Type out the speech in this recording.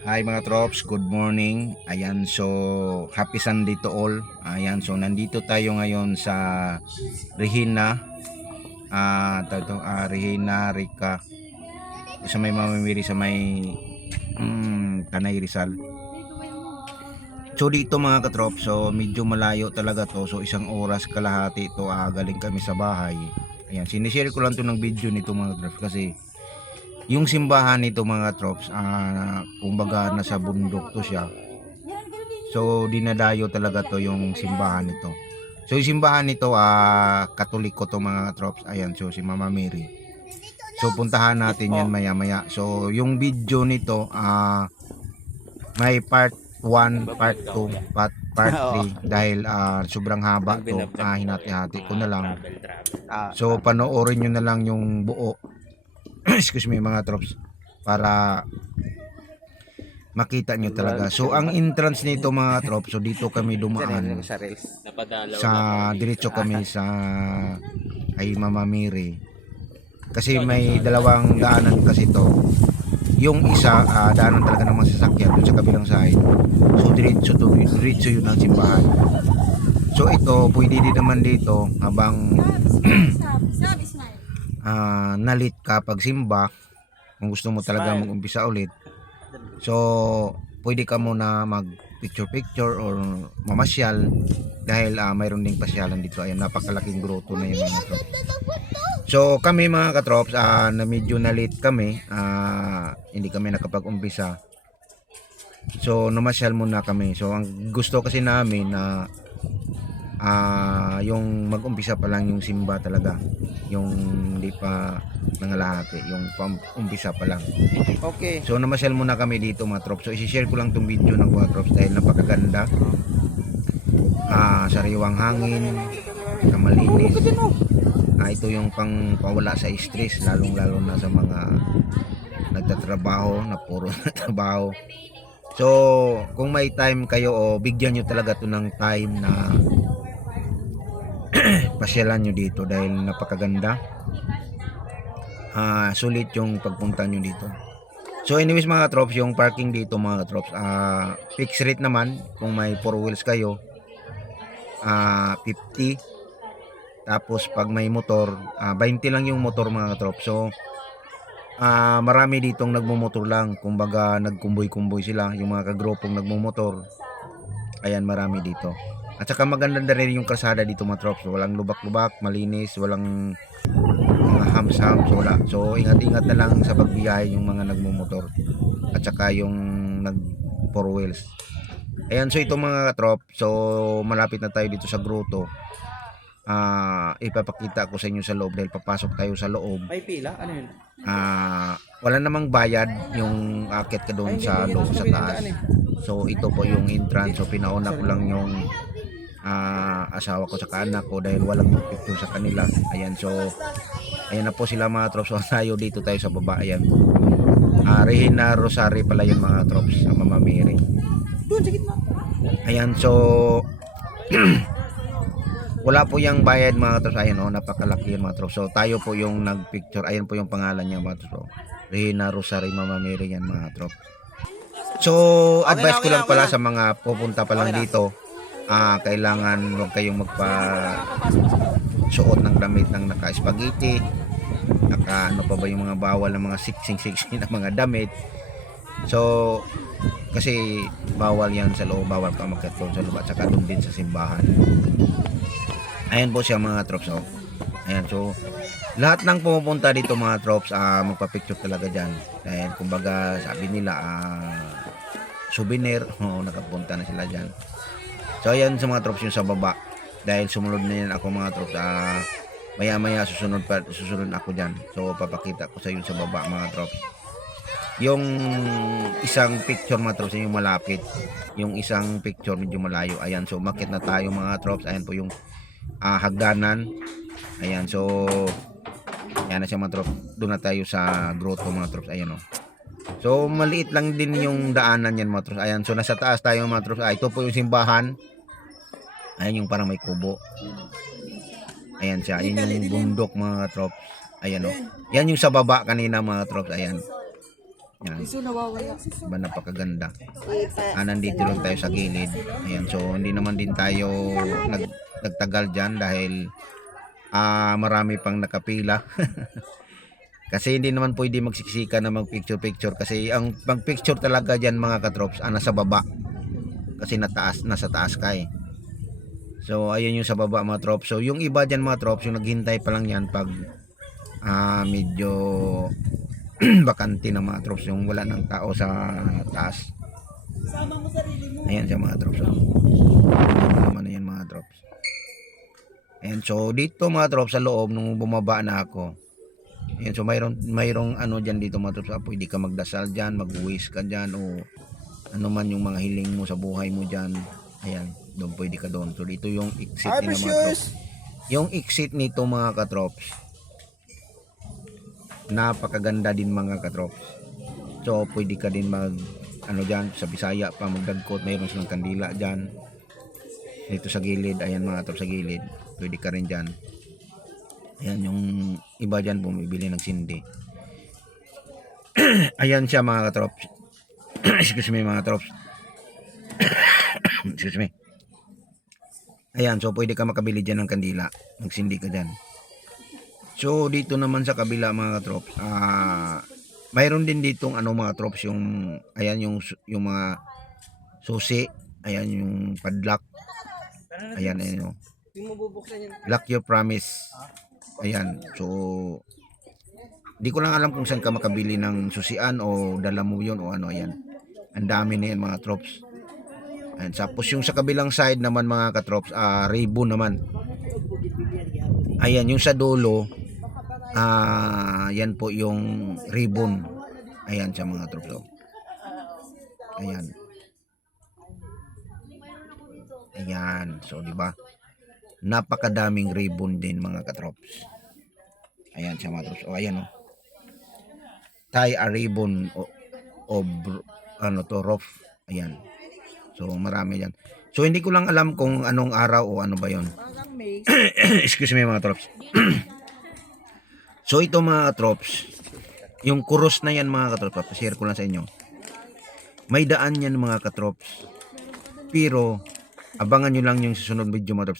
Hi mga trops, good morning. Ayan, so happy Sunday to all. Ayan, so nandito tayo ngayon sa Regina, Regina Rica. Sa may mamimili sa may Tanay Rizal. So dito mga katrops, so medyo malayo talaga to. So isang oras kalahati to, galing kami sa bahay. Ayan, sinishare ko lang to ng video nito mga trops kasi yung simbahan nito mga trops, kumbaga nasa bundok to siya. So dinadayo talaga to yung simbahan nito. So yung simbahan nito, Katoliko to mga trops. Ayan, so si Mama Mary. So puntahan natin yan maya maya. So yung video nito, may part 1, part 2, part 3 dahil sobrang haba to. Hinati-hati ko na lang. So panoorin nyo na lang yung buo. Excuse me mga trops, para makita nyo talaga. So ang entrance nito mga trops, so dito kami dumaan sa diretso kami sa ay Mama Mary. Kasi may dalawang daanan kasi to. Yung isa, daanan talaga ng mga sasakyan doon sa kabilang side. So diretso yun ang simbahan. So ito, pwede din naman dito habang nalit ka pag simba, kung gusto mo talaga mag-umpisa ulit. So pwede ka muna mag picture or mamasyal dahil mayroon ding pasyalan dito. Ayan, napakalaking grotto na yun mga trops. So kami mga katrops, na medyo na late kami, hindi kami nakapag-umpisa. So namasyal muna kami. So ang gusto kasi namin na yung mag-umpisa pa lang yung simba talaga, yung hindi pa nangalahati, yung umpisa pa lang. Okay. So namasyal muna kami dito mga trops. So i-share ko lang tong video ng mga trops dahil napakaganda. Sariwang hangin, malinis. Ito yung pang pawala sa stress, lalong lalo na sa mga nagtatrabaho na puro trabaho. So kung may time kayo, bigyan nyo talaga to ng time na pasyalan nyo dito dahil napakaganda. Sulit yung pagpunta nyo dito. So anyways mga trops, yung parking dito mga trops, fixed rate naman. Kung may 4 wheels kayo, 50. Tapos pag may motor, 20 lang yung motor mga trops. So marami ditong nagmumotor lang, kumbaga nagkumboy-kumboy sila, yung mga kagropong nagmumotor. Ayan, marami dito. At saka maganda na rin yung kalsada dito mga trops. Walang lubak-lubak, malinis, walang mga hams-hams, wala. So ingat-ingat na lang sa pagbiyahe yung mga nagmumotor at saka yung nag 4 wheels. Ayan, so ito mga trop, so malapit na tayo dito sa grotto. Ipapakita ko sa inyo sa loob dahil papasok tayo sa loob. May pila? Ano yun? Wala namang bayad yung akit ka doon sa loob sa taas. So ito po yung entrance. So pinauna ko lang yung asawa ko sa anak ko dahil walang picture sa kanila. Ayan, so ayan na po sila mga trops. So tayo dito tayo sa baba. Ayan, Regina Rosari pala yun mga trops, sa Mama Mary. Ayan, so wala po yung bayad mga trops. Ayan, napakalaki yun mga trops. So tayo po yung nagpicture. Ayan po yung pangalan niya mga trops. Regina Rosari Mama Mary yan mga trops. So advice ko lang pala sa mga pupunta pa lang dito, kailangan huwag kayong suot ng damit ng naka-spaghetti, ano pa ba yung mga bawal ng mga siksing na mga damit. So kasi bawal yan sa loob, bawal ka magkatlon sa loob at saka doon din sa simbahan. Ayan po siya mga trops. Ayan, so lahat ng pumupunta dito mga trops, magpa-picture talaga dyan dahil kumbaga sabi nila souvenir, nakapunta na sila dyan. So ayan sa mga trops yung sa baba, dahil sumunod na yan ako mga trops. Maya maya susunod ako dyan. So papakita ko sa inyo sa baba mga trops. Yung isang picture mga trops yung malapit, yung isang picture medyo malayo. Ayan, so umakyat na tayo mga trops. Ayan po yung hagdanan. Ayan, so ayan na siya mga trops. Doon na tayo sa grotto mga trops. Ayan, so maliit lang din yung daanan yan mga trops. Ayan, so nasa taas tayo mga trops. Ito po yung simbahan. Ayan yung parang may kubo. Ayan siya. Ayan yung bundok mga trops. Ayan, yan yung sa baba kanina mga trops. Ayan. Yan. Iso nawawala. Diba, napakaganda. Nandito lang tayo sa gilid. Ayan, so hindi naman din tayo nagtagal dyan dahil marami pang nakapila. Kasi hindi naman pwede magsiksika na mag-picture-picture kasi ang mag-picture talaga dyan mga katrops, nasa baba. Kasi nasa taas ka eh. So ayun yung sa baba mga trops. So yung iba dyan mga trops, yung naghintay pa lang yan pag medyo bakante ng mga trops, yung wala ng tao sa taas. Ayan siya mga trops. So, naman yan mga trops. And so dito mga trops sa loob nung bumaba na ako. Ayan, so mayroong ano dyan dito mga trops. Pwede ka magdasal dyan, mag-wish ka dyan o ano man yung mga hiling mo sa buhay mo dyan. Ayan, doon pwede ka doon. So dito yung exit nila mga trops. Yung exit nito mga katrops, napakaganda din mga katrops. So pwede ka din mag ano dyan sa Bisaya pa magdagkot, mayroon silang kandila dyan dito sa gilid. Ayan mga katrops, sa gilid pwede ka rin dyan. Ayan yung iba dyan bumibili ng sindi. Ayan siya mga katrops. Excuse me mga katrops. Excuse me. Ayan, so pwede ka makabili dyan ng kandila, magsindi ka dyan. So dito naman sa kabila mga katrops, mayroon din ditong ano mga katrops, yung ayan yung mga susi, ayan yung padlock. Ayan yung lock your promise. Ayan, so di ko lang alam kung saan ka makabili ng susian o dala mo yun o ano. Ayan, ang dami na yan mga trops. Ayan, tapos yung sa kabilang side naman mga katrops, ribbon naman. Ayan, yung sa dulo, yan po yung ribbon. Ayan siya mga trops. Ayan. Ayan, so di ba? Napakadaming ribbon din mga katrops. Ayan siya mga trops. O ayan o. Tie a ribbon of ano to, rough. Ayan. So marami yan. So hindi ko lang alam kung anong araw o ano ba yon. Excuse me mga trops. So ito mga katrops, yung kuros na yan mga katrops, share ko lang sa inyo. May daan yan mga katrops. Pero abangan nyo lang yung susunod video mga katrops.